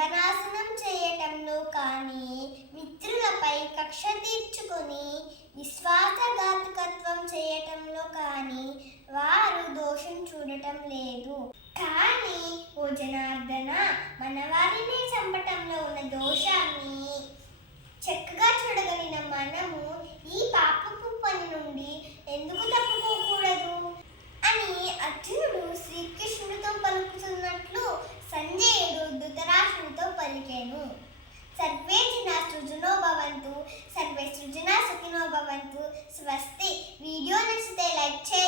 సర్వనాశనం చేయటంలో కానీ మిత్రులపై కక్ష తీర్చుకొని విశ్వాసఘాతకత్వం చేయటంలో కానీ వారు దోషం చూడటం లేదు. కానీ ఓ జనార్దన మన సర్వే జనా సృజనో భవంతు సర్వే సృజనా సుఖినో భవంతు. స్వస్తి. వీడియో నచ్చితే లైక్ చేయండి.